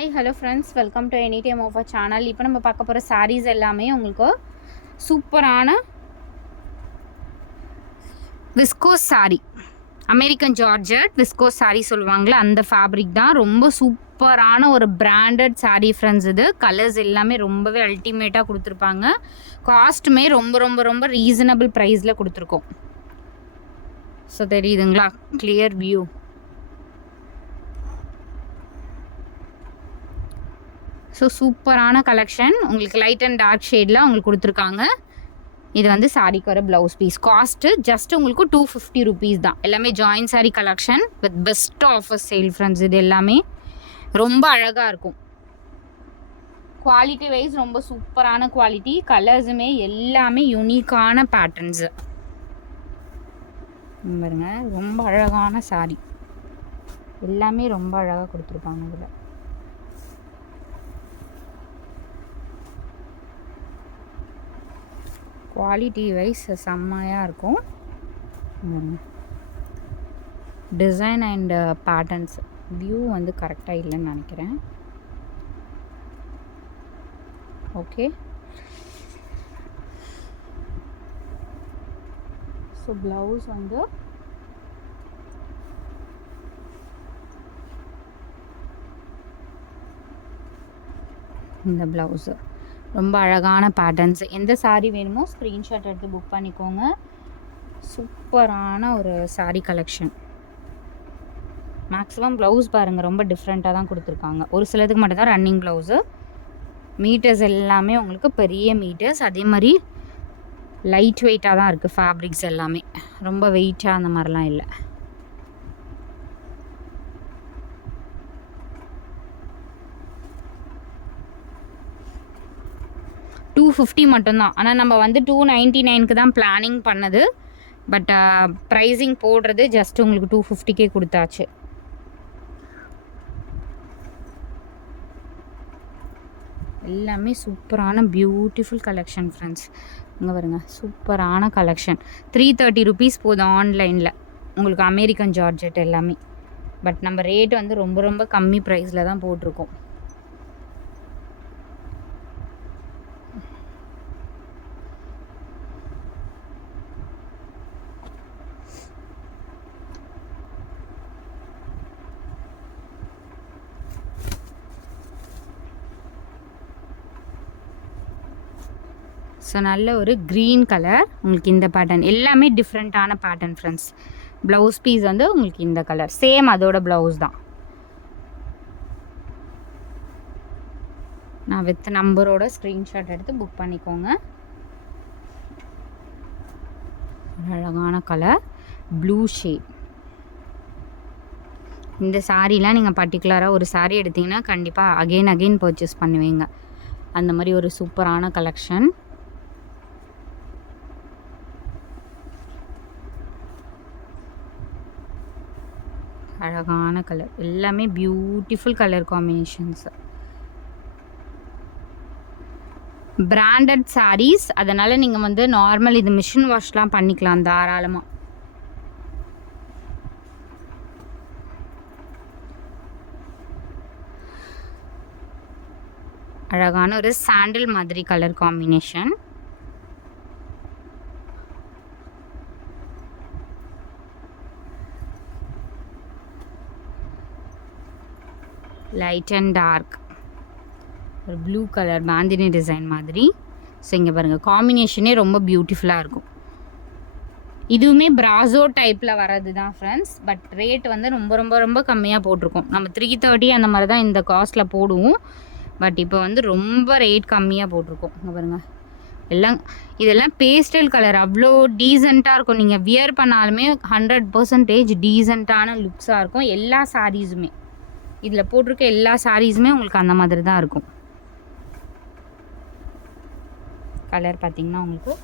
Hi hello friends, welcome to any time of a channel. இப்போ நம்ம பார்க்க போகிற சாரீஸ் எல்லாமே உங்களுக்கு சூப்பரான viscose sari, American georgette viscose sari சொல்லுவாங்களே அந்த ஃபேப்ரிக் தான். ரொம்ப சூப்பரான ஒரு பிராண்டட் சாரீ ஃப்ரெண்ட்ஸ். இது கலர்ஸ் எல்லாமே ரொம்பவே அல்டிமேட்டாக கொடுத்துருப்பாங்க. காஸ்ட்டுமே ரொம்ப ரொம்ப ரொம்ப ரீசனபிள் ப்ரைஸில் கொடுத்துருக்கோம். ஸோ தெரியுதுங்களா, கிளியர் வியூ. ஸோ சூப்பரான கலெக்ஷன். உங்களுக்கு லைட் அண்ட் டார்க் ஷேடில் உங்களுக்கு கொடுத்துருக்காங்க. இது வந்து சாரீக்கு வர ப்ளவுஸ் பீஸ். காஸ்ட்டு ஜஸ்ட் உங்களுக்கு 250 ருபீஸ் தான். எல்லாமே join sari collection with best offer sale friends. இது எல்லாமே ரொம்ப அழகாக இருக்கும். குவாலிட்டி வைஸ் ரொம்ப சூப்பரான குவாலிட்டி. கலர்ஸுமே எல்லாமே யூனிக்கான பேட்டர்ன்ஸு பாருங்க. ரொம்ப அழகான சாரீ எல்லாமே ரொம்ப அழகாக கொடுத்துருப்பாங்க. இதில் குவாலிட்டி வைஸ் செம்மையாக இருக்கும். டிசைன் அண்ட் பேட்டர்ன்ஸ் வியூ வந்து கரெக்டாக இல்லைன்னு நினைக்கிறேன். ஓகே, ஸோ ப்ளவுஸ் வந்து இந்த ப்ளவுஸு ரொம்ப அழகான பேட்டர்ன்ஸ். எந்த சாரீ வேணுமோ ஸ்க்ரீன்ஷாட் எடுத்து புக் பண்ணிக்கோங்க. சூப்பரான ஒரு சாரீ கலெக்ஷன். மேக்ஸிமம் ப்ளவுஸ் பாருங்கள், ரொம்ப டிஃப்ரெண்ட்டாக தான் கொடுத்துருக்காங்க. ஒரு சிலதுக்கு மட்டும்தான் ரன்னிங் ப்ளவுஸு. மீட்டர்ஸ் எல்லாமே உங்களுக்கு பெரிய மீட்டர்ஸ். அதே மாதிரி லைட் வெயிட்டாக தான் இருக்குது. ஃபேப்ரிக்ஸ் எல்லாமே ரொம்ப வெயிட்டாக அந்த மாதிரிலாம் இல்லை. $250 மட்டும்தான். ஆனால் நம்ம வந்து $299 தான் பிளானிங் பண்ணது. பட் ப்ரைஸிங் போடுறது ஜஸ்ட் உங்களுக்கு 250 கொடுத்தாச்சு. எல்லாமே சூப்பரான பியூட்டிஃபுல் கலெக்ஷன் ஃப்ரெண்ட்ஸ். இங்கே வருங்க, சூப்பரான கலெக்ஷன். 330 ருபீஸ் போதும் ஆன்லைனில் உங்களுக்கு அமெரிக்கன் ஜார்ஜெட் எல்லாமே. பட் நம்ம ரேட் வந்து ரொம்ப ரொம்ப கம்மி ப்ரைஸில் தான் போட்டிருக்கோம். ஸோ நல்ல ஒரு க்ரீன் கலர். உங்களுக்கு இந்த பேட்டர்ன் எல்லாமே டிஃப்ரெண்ட்டான பேட்டர்ன் ஃப்ரெண்ட்ஸ். ப்ளவுஸ் பீஸ் வந்து உங்களுக்கு இந்த கலர் சேம் அதோட ப்ளவுஸ் தான். நான் வித் நம்பரோட ஸ்க்ரீன்ஷாட் எடுத்து புக் பண்ணிக்கோங்க. அழகான கலர் ப்ளூ ஷேட். இந்த சாரீலாம் நீங்கள் பர்டிகுலராக ஒரு சாரீ எடுத்திங்கன்னா கண்டிப்பாக அகெயின் பர்ச்சேஸ் பண்ணுவீங்க. அந்த மாதிரி ஒரு சூப்பரான கலெக்ஷன். அழகான கலர் எல்லாமே beautiful colour combinations. Branded saris, அதனால் நீங்கள் வந்து நார்மல் இது மிஷின் வாஷ்லாம் பண்ணிக்கலாம் தாராளமாக. அழகான ஒரு சாண்டில் மாதிரி colour combination. Light and dark ஒரு ப்ளூ கலர் பாந்தினி டிசைன் மாதிரி. ஸோ இங்கே பாருங்கள், காம்பினேஷனே ரொம்ப பியூட்டிஃபுல்லாக இருக்கும். இதுவுமே பிராசோ டைப்பில் வர்றது தான் ஃப்ரெண்ட்ஸ். பட் ரேட் வந்து ரொம்ப ரொம்ப ரொம்ப கம்மியாக போட்டிருக்கோம். நம்ம 330 அந்த மாதிரி தான் இந்த காஸ்ட்டில் போடுவோம். பட் இப்போ வந்து ரொம்ப ரேட் கம்மியாக போட்டிருக்கோம். இங்கே பாருங்கள், இதெல்லாம் பேஸ்டல் கலர் அவ்வளோ டீசெண்டாக இருக்கும். நீங்கள் வியர் பண்ணாலுமே 100% டீசெண்டான லுக்ஸாக இருக்கும். எல்லா சாரீஸுமே இதில் போட்டிருக்க எல்லா சாரீஸுமே உங்களுக்கு அந்த மாதிரி தான் இருக்கும். கலர் பார்த்திங்கன்னா உங்களுக்கு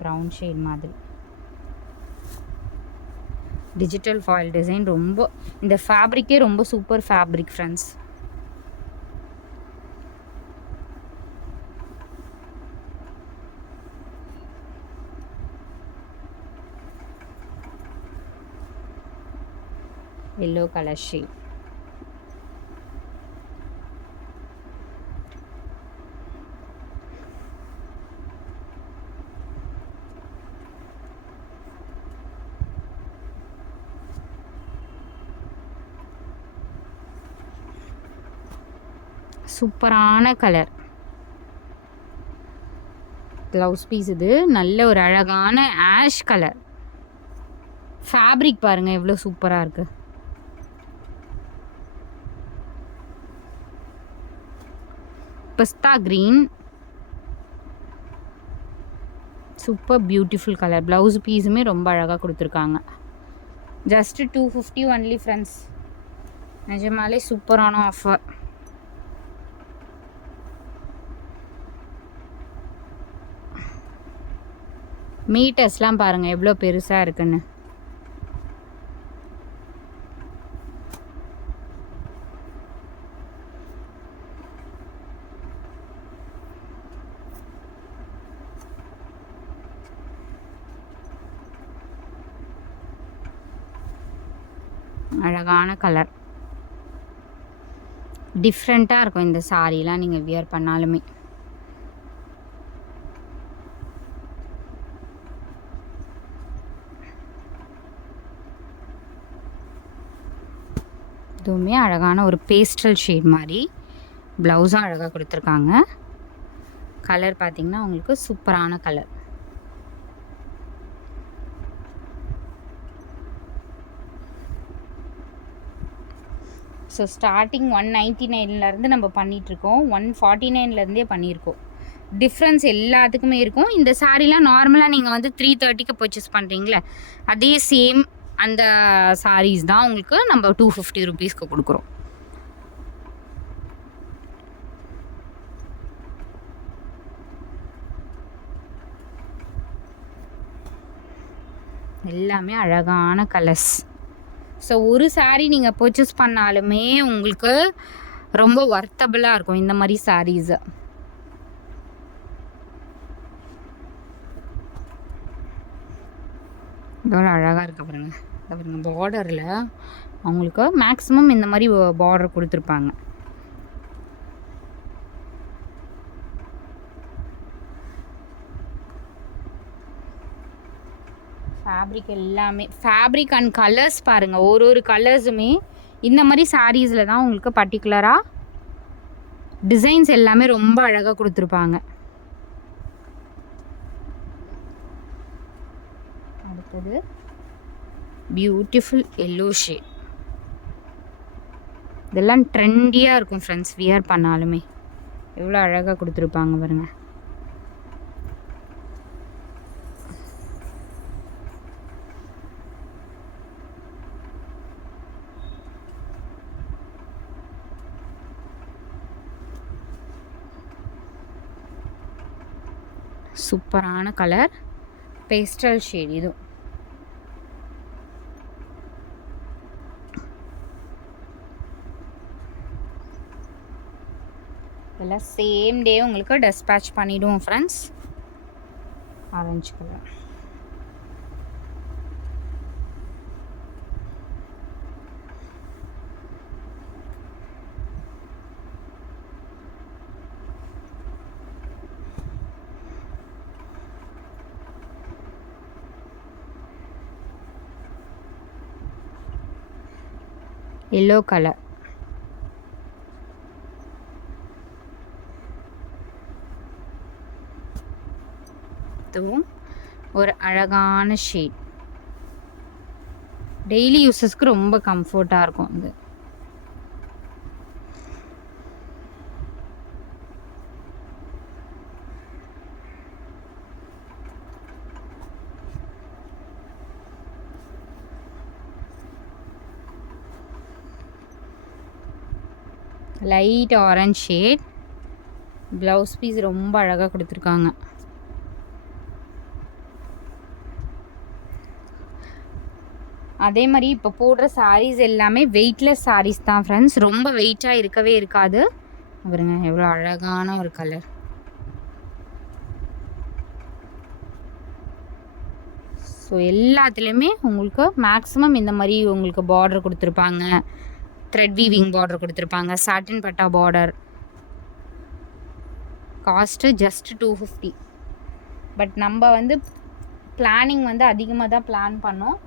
ப்ரௌன் ஷேட் மாதிரி டிஜிட்டல் ஃபாயில் டிசைன். ரொம்ப இந்த ஃபேப்ரிக்கே ரொம்ப super fabric friends. Yellow colour shade. சூப்பரான கலர். ப்ளவுஸ் பீஸ் இது நல்ல ஒரு அழகான ஆஷ் கலர். ஃபேப்ரிக் பாருங்கள் எவ்வளோ சூப்பராக இருக்குது. பிஸ்தா green, super beautiful colour. Blouse பீஸுமே ரொம்ப அழகாக கொடுத்துருக்காங்க. Just 250 only friends. நிஜமாலே சூப்பரான ஆஃபர். மீட்டர்ஸ்லாம் பாருங்கள் எவ்வளோ பெருசாக இருக்குன்னு. அழகான கலர். டிஃப்ரெண்ட்டாக இருக்கும் இந்த சாரீலாம் நீங்கள் வியர் பண்ணாலுமே. இதுவுமே அழகான ஒரு பேஸ்டல் ஷேட் மாதிரி. ப்ளவுஸும் அழகாக கொடுத்துருக்காங்க. கலர் பார்த்திங்கன்னா உங்களுக்கு சூப்பரான கலர். ஸோ ஸ்டார்டிங் 199லேருந்து நம்ம பண்ணிகிட்ருக்கோம். 149லேருந்தே பண்ணியிருக்கோம். டிஃப்ரென்ஸ் எல்லாத்துக்குமே இருக்கும். இந்த சாரீலாம் நார்மலாக நீங்கள் வந்து 330க்கு பர்ச்சேஸ் பண்ணுறீங்களே, அதே சேம் அந்த சாரீஸ் தான் உங்களுக்கு நம்ம 250 ருபீஸ்க்கு கொடுக்குறோம். எல்லாமே அழகான கலர்ஸ். ஸோ ஒரு சாரீ நீங்கள் பர்ச்சேஸ் பண்ணாலுமே உங்களுக்கு ரொம்ப ஒர்த்தபிளாக இருக்கும் இந்த மாதிரி சாரீஸு. எவ்வளோ அழகாக இருக்க பாருங்க. பாருங்க பார்டரில் அவங்களுக்கு மேக்ஸிமம் இந்த மாதிரி பார்டர் கொடுத்துருப்பாங்க. ஃபேப்ரிக் எல்லாமே ஃபேப்ரிக் அண்ட் கலர்ஸ் பாருங்கள். ஒரு கலர்ஸுமே இந்த மாதிரி சாரீஸில் தான் உங்களுக்கு பர்டிகுலராக டிசைன்ஸ் எல்லாமே ரொம்ப அழகாக கொடுத்துருப்பாங்க. அடுத்தது பியூட்டிஃபுல் எல்லோ ஷேட். இதெல்லாம் ட்ரெண்டியாக இருக்கும் ஃப்ரெண்ட்ஸ். வியர் பண்ணாலுமே எவ்வளோ அழகாக கொடுத்துருப்பாங்க பாருங்கள். சூப்பரான கலர் பேஸ்டல் ஷேட். இது இதெல்லாம் சேம் டே உங்களுக்கு டிஸ்பேட்ச் பண்ணிவிடுவோம் friends. Orange colour. Yellow colour. இதுவும் ஒரு அழகான ஷேட். டெய்லி யூஸஸ்க்கு ரொம்ப கம்ஃபர்ட்டாக இருக்கும் இது. Light orange shade. Blouse piece ரொம்ப அழகாக கொடுத்துருக்காங்க. அதே மாதிரி இப்போ போடுற சாரீஸ் எல்லாமே வெயிட்லெஸ் சாரீஸ் தான் ஃப்ரெண்ட்ஸ். ரொம்ப வெயிட்டாக இருக்கவே இருக்காது. பாருங்க எவ்வளோ அழகான ஒரு கலர். ஸோ எல்லாத்துலேயுமே உங்களுக்கு மேக்ஸிமம் இந்த மாதிரி உங்களுக்கு பார்டர் கொடுத்துருப்பாங்க. த்ரெட் வீவிங் பார்டர் கொடுத்துருப்பாங்க. சாட்டின் பட்டா பார்டர். Cost just 250. பட் நம்ம வந்து பிளானிங் வந்து அதிகமாக தான் பிளான் பண்ணோம்.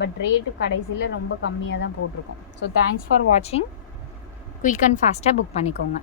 பட் ரேட்டு கடைசியில் ரொம்ப கம்மியாக தான் போட்டிருக்கோம். ஸோ தேங்க்ஸ் ஃபார் வாட்சிங். குயிக் அண்ட் ஃபாஸ்ட்டாக புக் பண்ணிக்கோங்க.